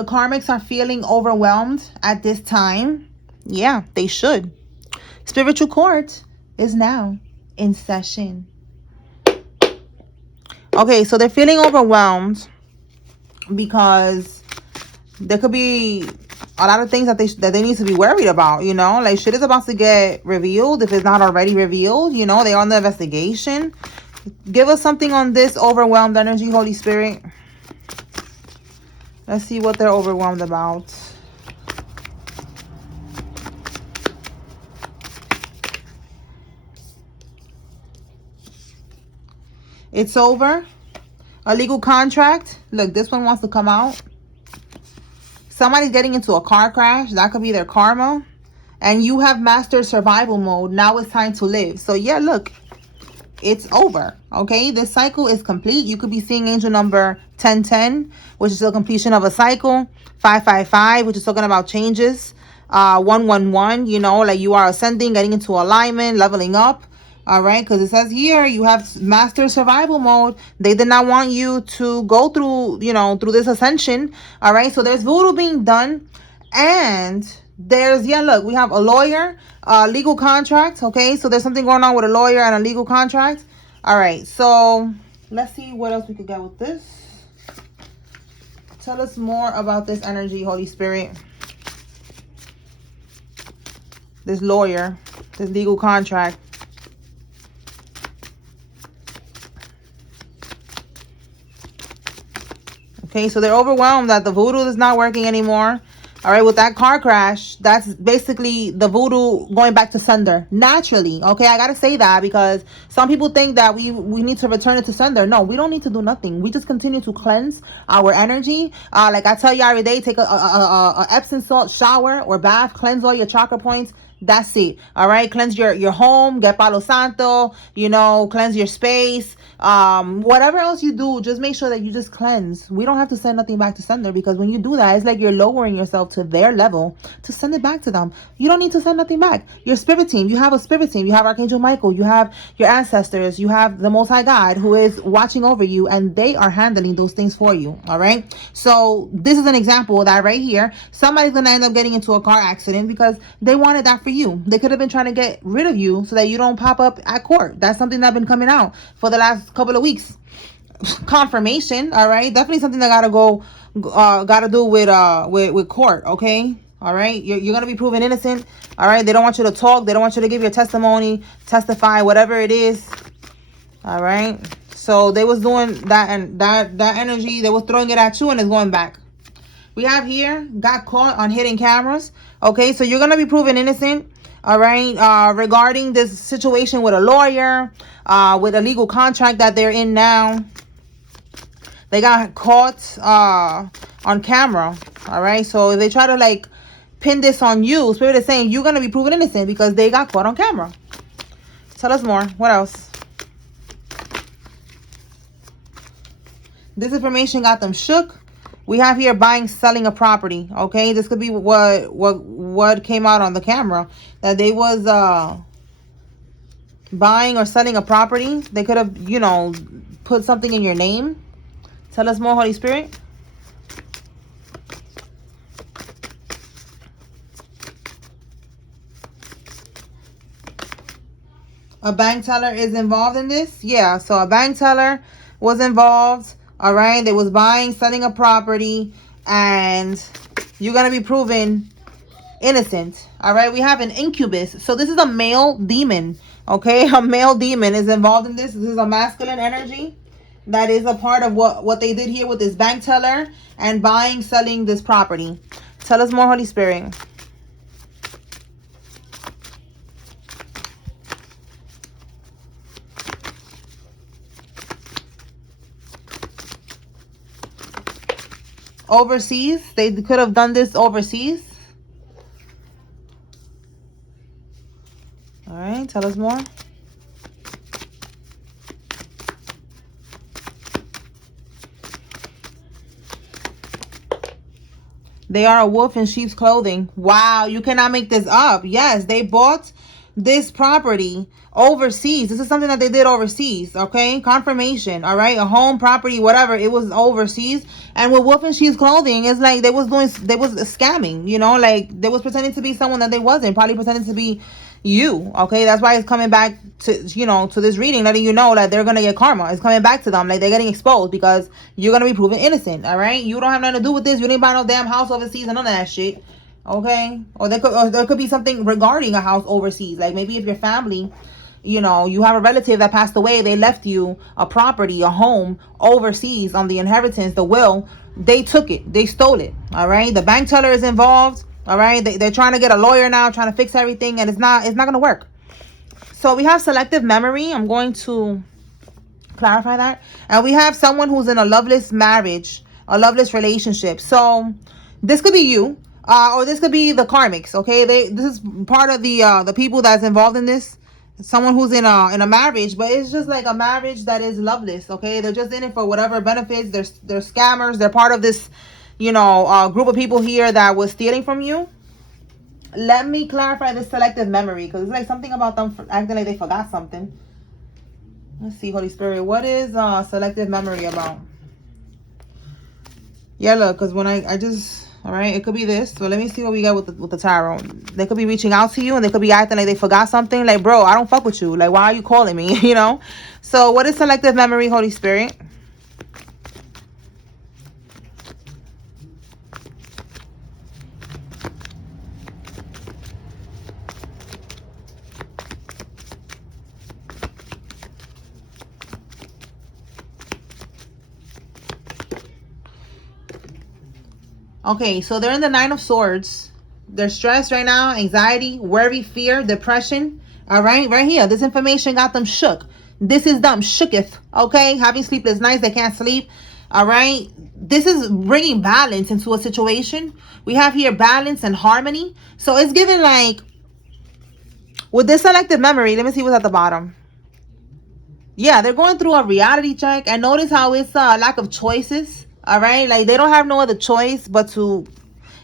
The karmics are feeling overwhelmed at this time. Yeah, they should. Spiritual court is now in session. Okay, so they're feeling overwhelmed because there could be a lot of things that they need to be worried about, you know, like shit is about to get revealed if it's not already revealed, you know, they're on the investigation. Give us something on this overwhelmed energy, Holy Spirit. Let's see what they're overwhelmed about. It's over. A legal contract. Look, this one wants to come out. Somebody's getting into a car crash. That could be their karma. And you have mastered survival mode. Now it's time to live. So yeah, look. It's over. Okay, this cycle is complete. You could be seeing angel number 1010, which is the completion of a cycle. 555, which is talking about changes. 111, you know, like you are ascending, getting into alignment, leveling up. All right, because it says here you have master survival mode. They did not want you to go through, you know, through this ascension. All right, so there's voodoo being done. And there's, yeah, look, we have a lawyer, legal contract. Okay, so there's something going on with a lawyer and a legal contract. All right, so let's see what else we could get with this. Tell us more about this energy, Holy Spirit. This lawyer, this legal contract. Okay, so they're overwhelmed that the voodoo is not working anymore. All right, with that car crash, that's basically the voodoo going back to sender naturally. Okay, I gotta say that because some people think that we need to return it to sender. No, we don't need to do nothing. We just continue to cleanse our energy. Like I tell you every day, take a Epsom salt shower or bath, cleanse all your chakra points. That's it. All right, cleanse your home, get Palo Santo, you know, cleanse your space. Whatever else you do, just make sure that you just cleanse. We don't have to send nothing back to sender, because when you do that, it's like you're lowering yourself to their level to send it back to them. You don't need to send nothing back. Your spirit team, you have a spirit team, you have Archangel Michael, you have your ancestors, you have the Most High God who is watching over you, and they are handling those things for you. All right, so this is an example of that right here. Somebody's gonna end up getting into a car accident because they wanted that for you. They could have been trying to get rid of you so that you don't pop up at court. That's something that's been coming out for the last couple of weeks. Confirmation. All right, definitely something that gotta do with court. Okay, all right, you're gonna be proven innocent. All right, they don't want you to talk, they don't want you to give your testimony, testify, whatever it is. All right, so they was doing that, and that energy, they was throwing it at you and it's going back. We have here, got caught on hidden cameras. Okay, so you're going to be proven innocent. All right, regarding this situation with a lawyer, with a legal contract that they're in now. They got caught on camera. All right, so they try to like pin this on you. Spirit is saying you're going to be proven innocent because they got caught on camera. Tell us more. What else? This information got them shook. We have here buying, selling a property. Okay, this could be what came out on the camera, that they was buying or selling a property. They could have, you know, put something in your name. Tell us more, Holy Spirit. A bank teller is involved in this. Yeah, so a bank teller was involved. All right, they was buying, selling a property, and you're going to be proven innocent. All right, we have an incubus. So this is a male demon. Okay, a male demon is involved in this. This is a masculine energy that is a part of what they did here with this bank teller and buying, selling this property. Tell us more, Holy Spirit. Overseas, they could have done this overseas. All right, tell us more. They are a wolf in sheep's clothing. Wow, you cannot make this up. Yes, they bought this property overseas. This is something that they did overseas. Okay, confirmation. All right, a home, property, whatever, it was overseas. And with Wolf in Sheep's Clothing, it's like they was scamming, you know, like they was pretending to be someone that they wasn't, probably pretending to be you. Okay, that's why it's coming back to, you know, to this reading, letting you know that they're gonna get karma. It's coming back to them, like they're getting exposed because you're gonna be proven innocent. All right, you don't have nothing to do with this. You didn't buy no damn house overseas and none of that shit. Okay, or there could be something regarding a house overseas, like maybe if your family, you know, you have a relative that passed away, they left you a property, a home overseas on the inheritance, the will, they took it, they stole it. All right, the bank teller is involved. All right, they're trying to get a lawyer now, trying to fix everything, and it's not gonna work. So we have selective memory. I'm going to clarify that. And we have someone who's in a loveless marriage, a loveless relationship. So this could be you, or this could be the karmics. Okay, this is part of the people that's involved in this. Someone who's in a marriage, but it's just like a marriage that is loveless. Okay, they're just in it for whatever benefits. They're scammers. They're part of this, you know, group of people here that was stealing from you. Let me clarify this selective memory, because it's like something about them acting like they forgot something. Let's see, Holy Spirit, what is selective memory about? Yeah, look, because when I just, all right, it could be this. So let me see what we got with the tarot. They could be reaching out to you, and they could be acting like they forgot something. Like, bro, I don't fuck with you. Like, why are you calling me? You know? So what is selective memory, Holy Spirit? Okay, so they're in the Nine of Swords. They're stressed right now, anxiety, worry, fear, depression. All right, right here. This information got them shook. This is them shooketh. Okay, having sleepless nights, they can't sleep. All right, this is bringing balance into a situation. We have here balance and harmony. So it's given like, with this selective memory, let me see what's at the bottom. Yeah, they're going through a reality check. And notice how it's a lack of choices. All right, like they don't have no other choice but to,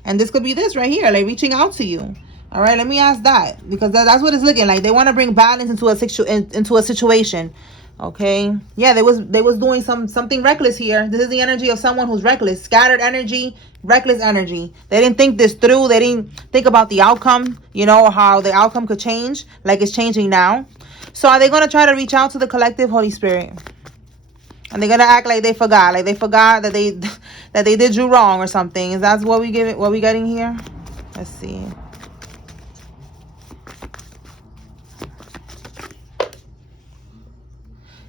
and this could be this right here, like reaching out to you. All right, let me ask that, because that's what it's looking like. They want to bring balance into a situation. Okay, yeah, they was doing something reckless here. This is the energy of someone who's reckless, scattered energy, reckless energy. They didn't think this through. They didn't think about the outcome, you know, how the outcome could change, like it's changing now. So are they going to try to reach out to the collective, Holy Spirit? And they're gonna act like they forgot that they did you wrong or something. Is that what we getting here? Let's see.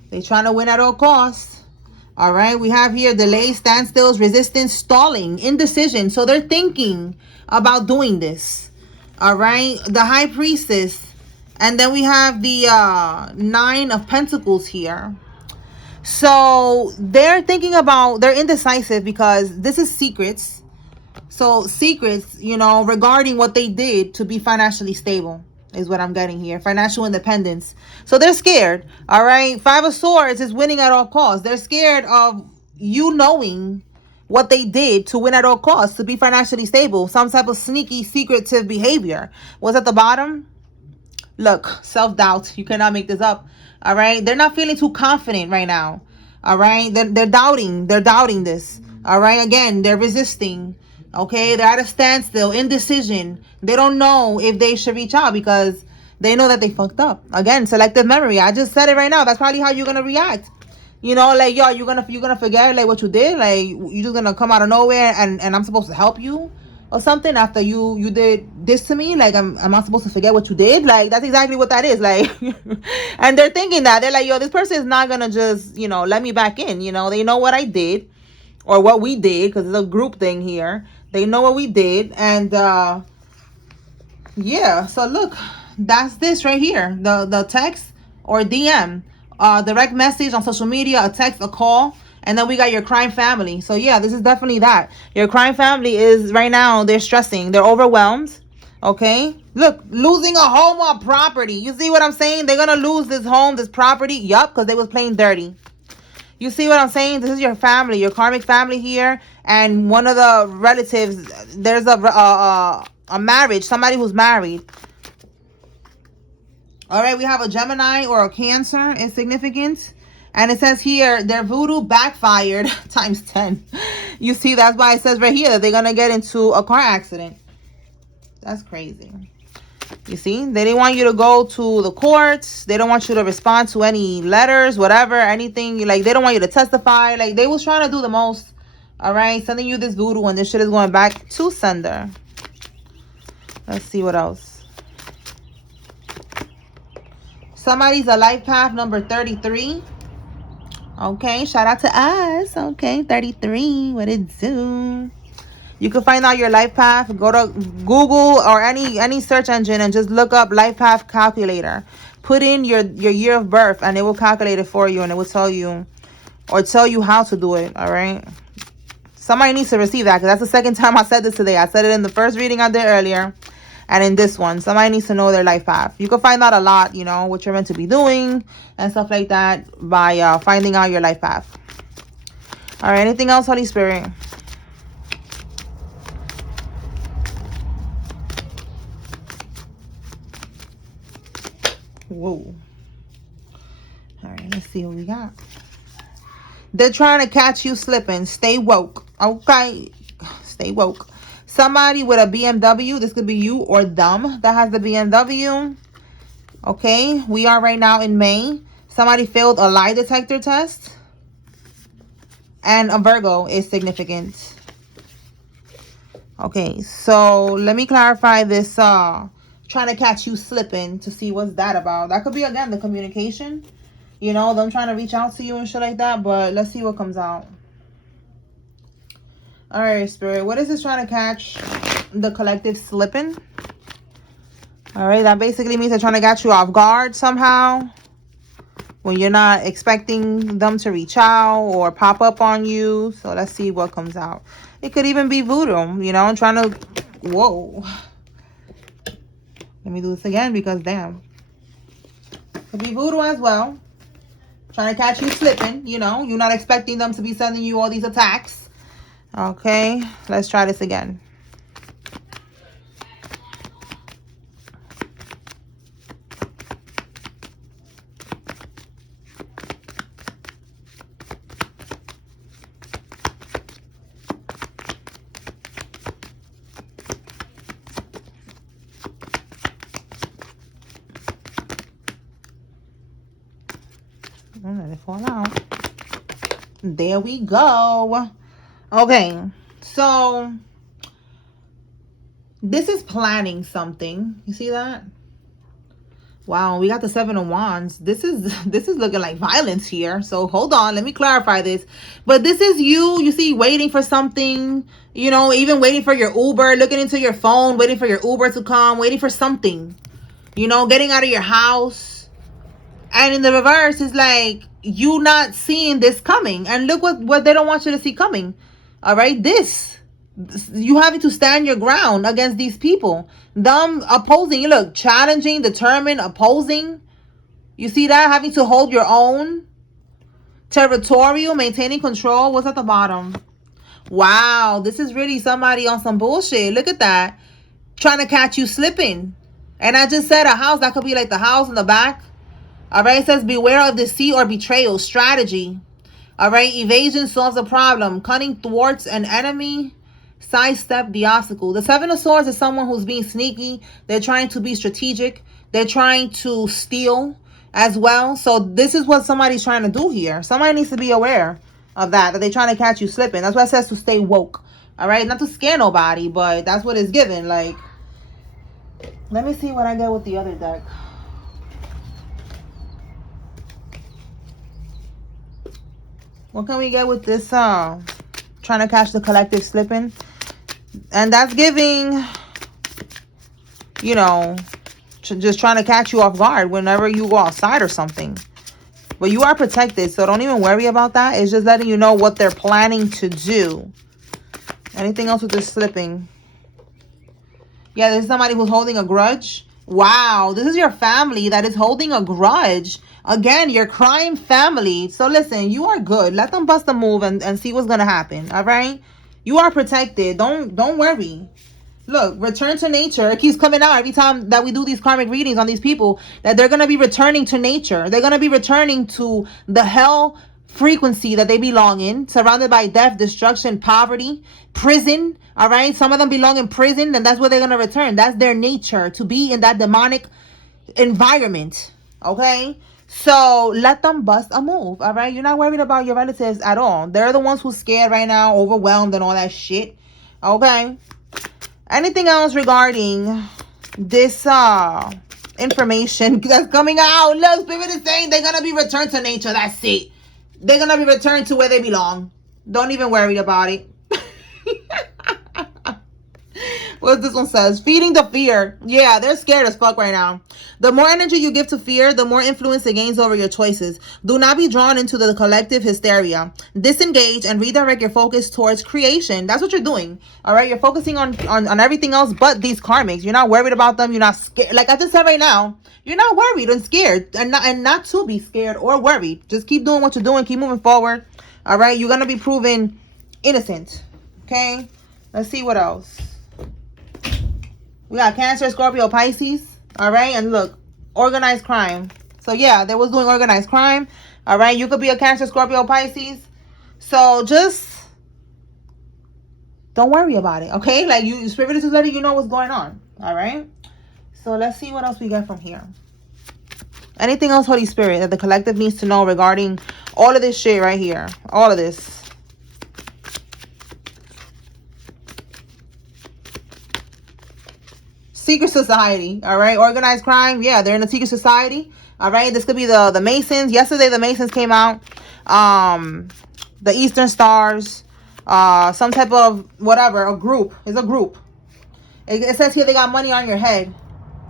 They trying to win at all costs. All right, we have here delays, standstills, resistance, stalling, indecision. So they're thinking about doing this. All right, the High Priestess, and then we have the Nine of Pentacles here. So they're thinking about, they're indecisive because this is secrets. So secrets, you know, regarding what they did to be financially stable is what I'm getting here. Financial independence. So they're scared. All right. Five of Swords is winning at all costs. They're scared of you knowing what they did to win at all costs, to be financially stable. Some type of sneaky, secretive behavior. What's at the bottom? Look, self-doubt. You cannot make this up. All right. They're not feeling too confident right now. All right. They're doubting. They're doubting this. All right. Again, they're resisting. Okay. They're at a standstill, indecision. They don't know if they should reach out because they know that they fucked up. Again, selective memory. I just said it right now. That's probably how you're going to react. You know, like, yo, you're gonna forget like what you did. Like, you're just gonna come out of nowhere and I'm supposed to help you or something after you did this to me. Like, I'm not supposed to forget what you did. Like, that's exactly what that is. Like, and they're thinking that. They're like, yo, this person is not gonna just, you know, let me back in. You know, they know what I did or what we did, because it's a group thing here. They know what we did. And yeah, so look, that's this right here. The text or DM, direct message on social media, a text, a call. And then we got your crime family. So yeah, this is definitely that. Your crime family is right now, they're stressing. They're overwhelmed. Okay. Look, losing a home or property. You see what I'm saying? They're going to lose this home, this property. Yup, because they was playing dirty. You see what I'm saying? This is your family, your karmic family here. And one of the relatives, there's a marriage, somebody who's married. All right, we have a Gemini or a Cancer is significant. And it says here, their voodoo backfired times 10. You see, that's why it says right here that they're going to get into a car accident. That's crazy. You see, they didn't want you to go to the courts. They don't want you to respond to any letters, whatever, anything. Like, they don't want you to testify. Like, they was trying to do the most. All right, sending you this voodoo and this shit is going back to sender. Let's see what else. Somebody's a life path number 33. Okay, shout out to us. Okay, 33. What it do? You can find out your life path. Go to Google or any search engine and just look up life path calculator. Put in your year of birth and it will calculate it for you and it will tell you or tell you how to do it. All right. Somebody needs to receive that because that's the second time I said this today. I said it in the first reading I did earlier. And in this one, somebody needs to know their life path. You can find out a lot, you know, what you're meant to be doing and stuff like that by finding out your life path. All right. Anything else, Holy Spirit? Whoa. All right. Let's see what we got. They're trying to catch you slipping. Stay woke. Okay. Stay woke. Somebody with a BMW, this could be you or them that has the BMW. Okay, we are right now in May. Somebody failed a lie detector test. And a Virgo is significant. Okay, so let me clarify this. Trying to catch you slipping to see what's that about. That could be, again, the communication. You know, them trying to reach out to you and shit like that. But let's see what comes out. All right, Spirit. What is this trying to catch the collective slipping? All right, that basically means they're trying to catch you off guard somehow when you're not expecting them to reach out or pop up on you. So let's see what comes out. It could even be voodoo, you know, trying to... Whoa. Let me do this again because, damn. Could be voodoo as well. Trying to catch you slipping, you know. You're not expecting them to be sending you all these attacks. Okay, let's try this again. Let it fall out. There we go. Okay, so this is planning something. You see that? Wow, we got the 7 of Wands. This is looking like violence here. So hold on, let me clarify this. But this is you see, waiting for something, you know, even waiting for your Uber, looking into your phone, waiting for your Uber to come, waiting for something, you know, getting out of your house. And in the reverse, it's like you not seeing this coming. And look what they don't want you to see coming. All right, you having to stand your ground against these people. Them opposing, you look, challenging, determined, opposing. You see that? Having to hold your own. Territorial, maintaining control. What's at the bottom? Wow, this is really somebody on some bullshit. Look at that. Trying to catch you slipping. And I just said a house. That could be like the house in the back. All right, it says beware of deceit or betrayal. Strategy. All right, evasion solves a problem. Cunning thwarts an enemy. Sidestep the obstacle. The 7 of Swords is someone who's being sneaky. They're trying to be strategic. They're trying to steal as well. So this is what somebody's trying to do here. Somebody needs to be aware of that they're trying to catch you slipping. That's why it says to stay woke. All right, not to scare nobody, but that's what it's given. Like, let me see what I get with the other deck. What can we get with this trying to catch the collective slipping? And that's giving, you know, just trying to catch you off guard whenever you go outside or something. But you are protected, so don't even worry about that. It's just letting you know what they're planning to do. Anything else with this slipping? Yeah, this is somebody who's holding a grudge. Wow, this is your family that is holding a grudge. Again, your crime family. So listen, you are good. Let them bust a move and see what's going to happen. All right? You are protected. Don't worry. Look, return to nature. It keeps coming out every time that we do these karmic readings on these people, that they're going to be returning to nature. They're going to be returning to the hell frequency that they belong in, surrounded by death, destruction, poverty, prison. All right. Some of them belong in prison, and that's where they're going to return. That's their nature, to be in that demonic environment. Okay. So let them bust a move. All right. You're not worried about your relatives at all. They're the ones who's scared right now, overwhelmed, and all that shit. Okay. Anything else regarding this information that's coming out? Look, Spirit is saying they're gonna be returned to nature. That's it. They're gonna be returned to where they belong. Don't even worry about it. What this one says? Feeding the fear. Yeah, they're scared as fuck right now. The more energy you give to fear, the more influence it gains over your choices. Do not be drawn into the collective hysteria. Disengage and redirect your focus towards creation. That's what you're doing. All right, you're focusing on everything else but these karmics. You're not worried about them. You're not scared. Like I just said right now, you're not worried and scared, and not to be scared or worried. Just keep doing what you're doing. Keep moving forward. All right, you're gonna be proven innocent. Okay, let's see what else. We got Cancer, Scorpio, Pisces. All right. And look, organized crime. So, yeah, they was doing organized crime. All right. You could be a Cancer, Scorpio, Pisces. So, just don't worry about it. Okay. Like, Spirit is letting you know what's going on. All right. So, let's see what else we get from here. Anything else, Holy Spirit, that the collective needs to know regarding all of this shit right here? All of this. Secret society. All right. Organized crime. Yeah, they're in a secret society. All right. This could be the Masons. Yesterday, the Masons came out. The Eastern Stars. Some type of whatever. A group. It's a group. It says here they got money on your head.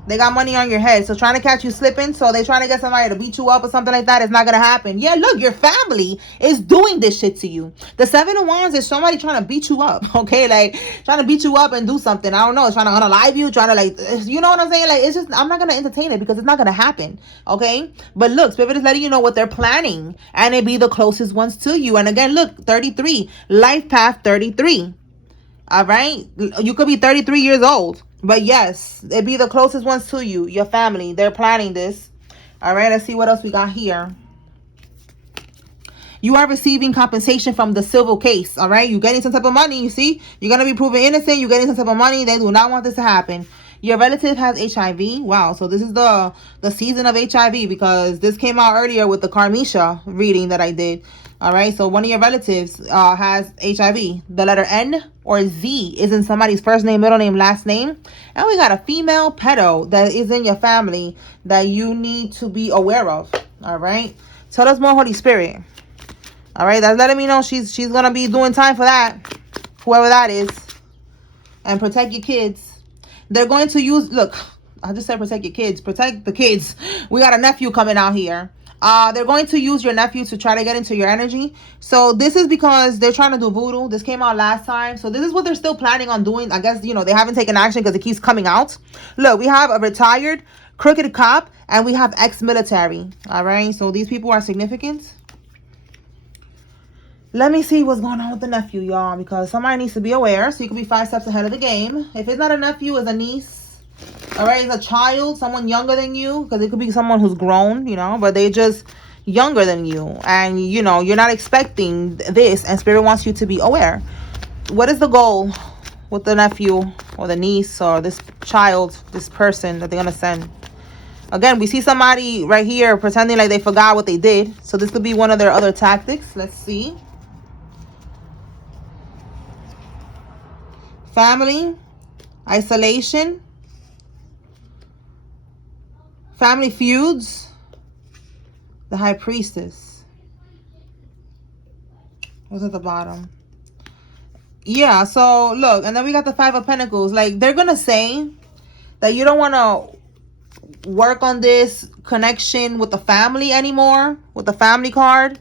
They got money on your head. So trying to catch you slipping. So they trying to get somebody to beat you up or something like that. It's not going to happen. Yeah, look, your family is doing this shit to you. The Seven of Wands is somebody trying to beat you up. Okay, like trying to beat you up and do something. I don't know. Trying to unalive you. Trying to like, you know what I'm saying? Like, it's just, I'm not going to entertain it because it's not going to happen. Okay. But look, Spirit is letting you know what they're planning. And it be the closest ones to you. And again, look, 33. Life path 33. All right. You could be 33 years old. But yes, it be the closest ones to you, your family. They're planning this. All right, let's see what else we got here. You are receiving compensation from the civil case. All right, you're getting some type of money. You see, you're going to be proven innocent. You're getting some type of money. They do not want this to happen. Your relative has HIV. Wow, so this is the season of HIV because this came out earlier with the Karmisha reading that I did. All right, so one of your relatives has HIV. The letter N or Z is in somebody's first name, middle name, last name. And we got a female pedo that is in your family that you need to be aware of. All right, tell us more, Holy Spirit. All right, that's letting me know she's going to be doing time for that, whoever that is. And protect your kids. They're going to use, look, I just said protect your kids. Protect the kids. We got a nephew coming out here. They're going to use your nephew to try to get into your energy. So this is because they're trying to do voodoo. This came out last time. So this is what they're still planning on doing. I guess, you know, they haven't taken action because it keeps coming out. Look, we have a retired crooked cop and we have ex-military. All right. So these people are significant. Let me see what's going on with the nephew, y'all, because somebody needs to be aware. So you could be 5 steps ahead of the game. If it's not a nephew, it's a niece. All right, it's a child, someone younger than you, because it could be someone who's grown, you know, but they just younger than you. And, you know, you're not expecting this, and Spirit wants you to be aware. What is the goal with the nephew or the niece or this child, this person that they're going to send? Again, we see somebody right here pretending like they forgot what they did. So this could be one of their other tactics. Let's see. Family, isolation, family feuds, the High Priestess. What's at the bottom? Yeah, so look, and then we got the Five of Pentacles. Like, they're going to say that you don't want to work on this connection with the family anymore, with the family card.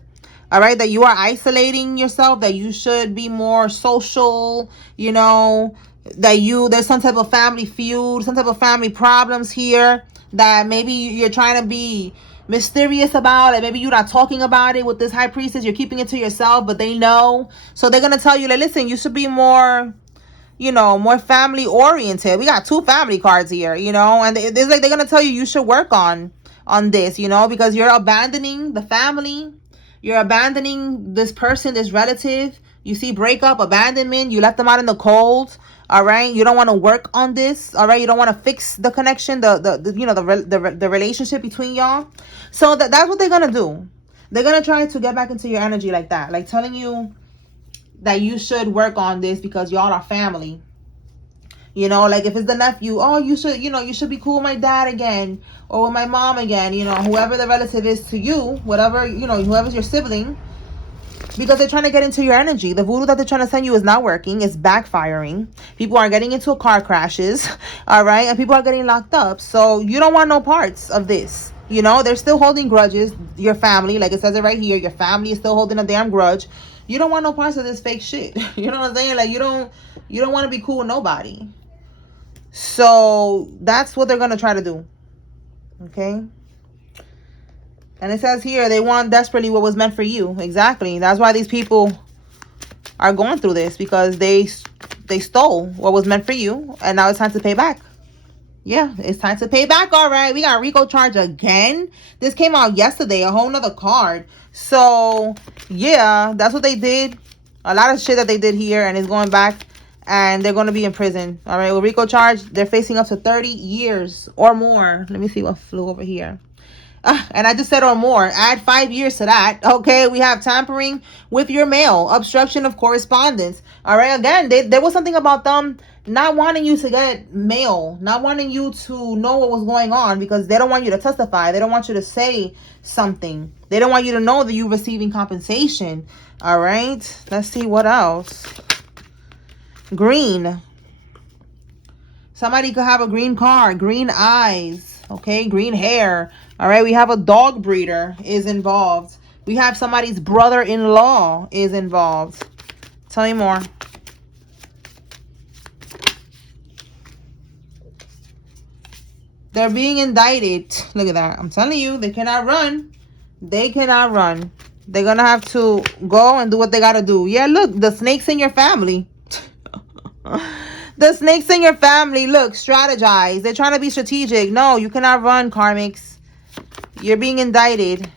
All right, that you are isolating yourself, that you should be more social, you know, that there's some type of family feud, some type of family problems here that maybe you're trying to be mysterious about it. Maybe you're not talking about it with this High Priestess. You're keeping it to yourself, but they know. So they're going to tell you, like, listen, you should be more more family oriented. We got two family cards here, and it's like they're gonna tell you should work on this, because you're abandoning the family, you're abandoning this person, this relative. You see breakup, abandonment, you left them out in the cold. All right, you don't want to work on this. All right, you don't want to fix the connection, the relationship between y'all. So that's what they're gonna do. They're gonna try to get back into your energy like that, like telling you that you should work on this because y'all are family. Like if it's the nephew, oh, you should be cool with my dad again or with my mom again, whoever the relative is to you, whatever, whoever's your sibling, because they're trying to get into your energy. The voodoo that they're trying to send you is not working. It's backfiring. People are getting into car crashes, all right? And people are getting locked up. So you don't want no parts of this. They're still holding grudges. Your family, like it says it right here, your family is still holding a damn grudge. You don't want no parts of this fake shit. You know what I'm saying? Like you don't want to be cool with nobody. So that's what they're going to try to do. Okay? And it says here, they want desperately what was meant for you. Exactly. That's why these people are going through this, because they stole what was meant for you, and now it's time to pay back. Yeah, it's time to pay back. All right, we got RICO charge again. This came out yesterday, a whole nother card. So yeah, that's what they did. A lot of shit that they did here, and it's going back, and they're going to be in prison. All right, with RICO charge, they're facing up to 30 years or more. Let me see what flew over here. And I just said or more. Add 5 years to that. Okay, we have tampering with your mail, obstruction of correspondence. All right, again, there was something about them not wanting you to get mail, not wanting you to know what was going on, because they don't want you to testify. They don't want you to say something. They don't want you to know that you're receiving compensation. All right, let's see what else. Green. Somebody could have a green car, green eyes, okay, green hair. All right, we have a dog breeder is involved. We have somebody's brother-in-law is involved. Tell me more. They're being indicted. Look at that. I'm telling you, they cannot run. They cannot run. They're going to have to go and do what they got to do. Yeah, look, the snakes in your family. The snakes in your family, look, strategize. They're trying to be strategic. No, you cannot run, karmics. You're being indicted.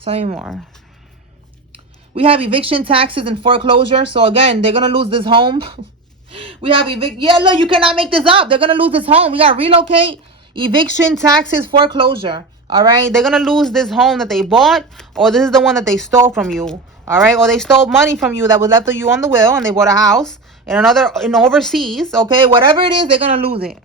Tell me more. We have eviction, taxes, and foreclosure. So again, they're going to lose this home. We have yeah, look, you cannot make this up. They're going to lose this home. We got relocate, eviction, taxes, foreclosure. All right, they're going to lose this home that they bought, or this is the one that they stole from you. All right, or they stole money from you that was left to you on the will, and they bought a house in overseas. Okay, whatever it is, they're going to lose it.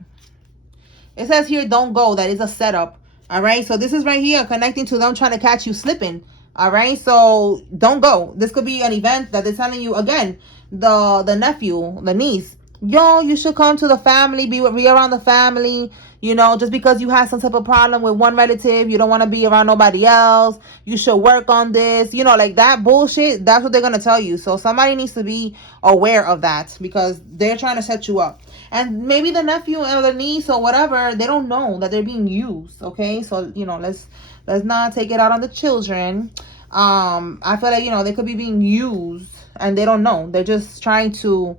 It says here, don't go. That is a setup. All right, so this is right here connecting to them trying to catch you slipping. All right, so don't go. This could be an event that they're telling you, again, the nephew, the niece, yo, you should come to the family, be around the family. Just because you have some type of problem with one relative, you don't want to be around nobody else. You should work on this, like that bullshit. That's what they're going to tell you. So somebody needs to be aware of that, because they're trying to set you up. And maybe the nephew or the niece or whatever, they don't know that they're being used. Okay, so let's not take it out on the children. I feel like they could be being used and they don't know. They're just trying to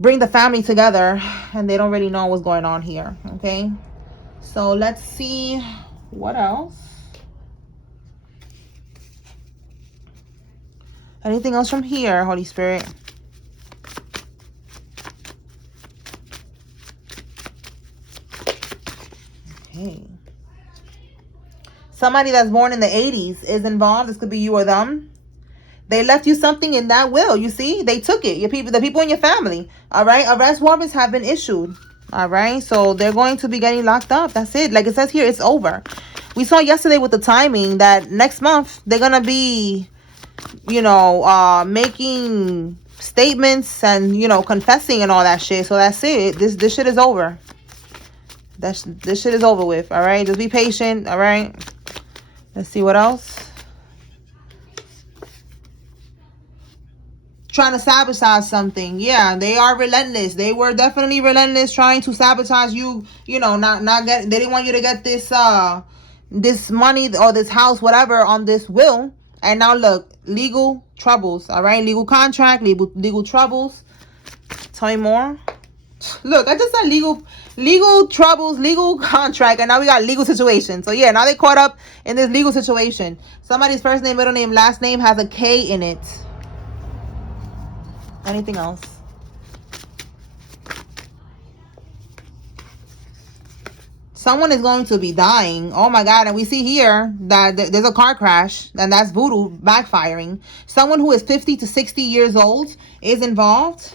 bring the family together, and they don't really know what's going on here. Okay, so let's see what else. Anything else from here, Holy Spirit? Okay. Somebody that's born in the 80s is involved. This could be you or them. They left you something in that will. You see, they took it. The people in your family. All right. Arrest warrants have been issued. All right. So they're going to be getting locked up. That's it. Like it says here, it's over. We saw yesterday with the timing that next month they're going to be, making statements and, confessing and all that shit. So that's it. This shit is over. This shit is over with. All right. Just be patient. All right. Let's see what else. Trying to sabotage something. Yeah, they are relentless. They were definitely relentless trying to sabotage you. Not get. They didn't want you to get this this money or this house, whatever, on this will. And now look, legal troubles. All right, legal contract, legal troubles. Tell me more. Look, I just said legal troubles, legal contract, and now we got legal situation. So yeah, now they caught up in this legal situation. Somebody's first name, middle name, last name has a K in it. Anything else? Someone is going to be dying. Oh my God. And we see here that there's a car crash, and that's voodoo backfiring. Someone who is 50 to 60 years old is involved.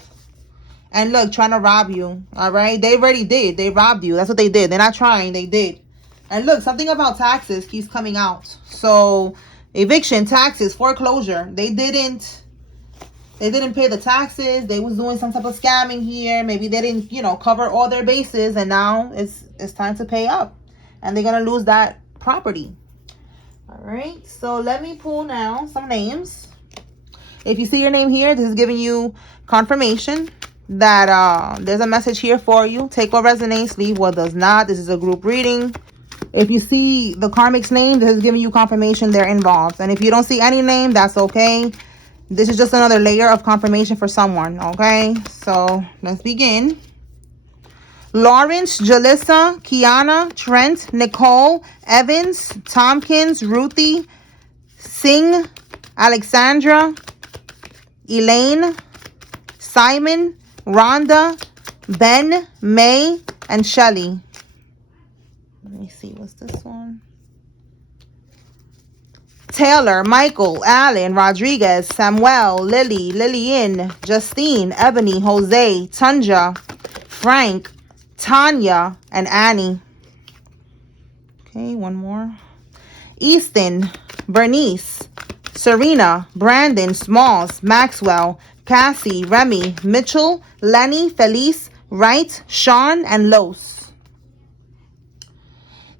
And look, trying to rob you. All right. They already did. They robbed you. That's what they did. They're not trying. They did. And look, something about taxes keeps coming out. So eviction, taxes, foreclosure. They didn't pay the taxes. They was doing some type of scamming here. Maybe they didn't, cover all their bases, and now it's time to pay up, and they're gonna lose that property. All right, so let me pull now some names. If you see your name here, this is giving you confirmation that there's a message here for you. Take what resonates, leave what does not. This is a group reading. If you see the karmic's name, this is giving you confirmation they're involved. And if you don't see any name, that's okay. This is just another layer of confirmation for someone, okay? So let's begin. Lawrence, Jalissa, Kiana, Trent, Nicole, Evans, Tompkins, Ruthie, Singh, Alexandra, Elaine, Simon, Rhonda, Ben, May, and Shelly. Let me see, what's this one? Taylor, Michael, Allen, Rodriguez, Samuel, Lily, Lillian, Justine, Ebony, Jose, Tunja, Frank, Tanya, and Annie. Okay, one more. Easton, Bernice, Serena, Brandon, Smalls, Maxwell, Cassie, Remy, Mitchell, Lenny, Felice, Wright, Sean, and Los.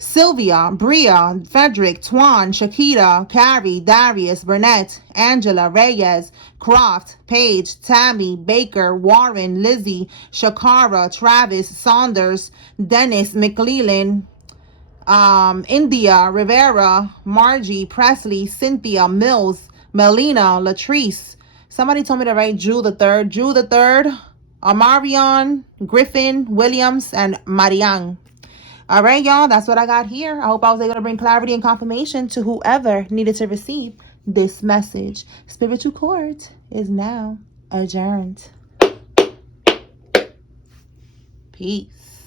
Sylvia, Bria, Frederick, Twan, Shakita, Carrie, Darius, Burnett, Angela, Reyes, Croft, Paige, Tammy, Baker, Warren, Lizzie, Shakara, Travis, Saunders, Dennis, McLeland, India, Rivera, Margie, Presley, Cynthia, Mills, Melina, Latrice. Somebody told me to write Drew the Third, Amarion, Griffin, Williams, and Marianne. All right, y'all, that's what I got here. I hope I was able to bring clarity and confirmation to whoever needed to receive this message. Spiritual Court is now adjourned. Peace.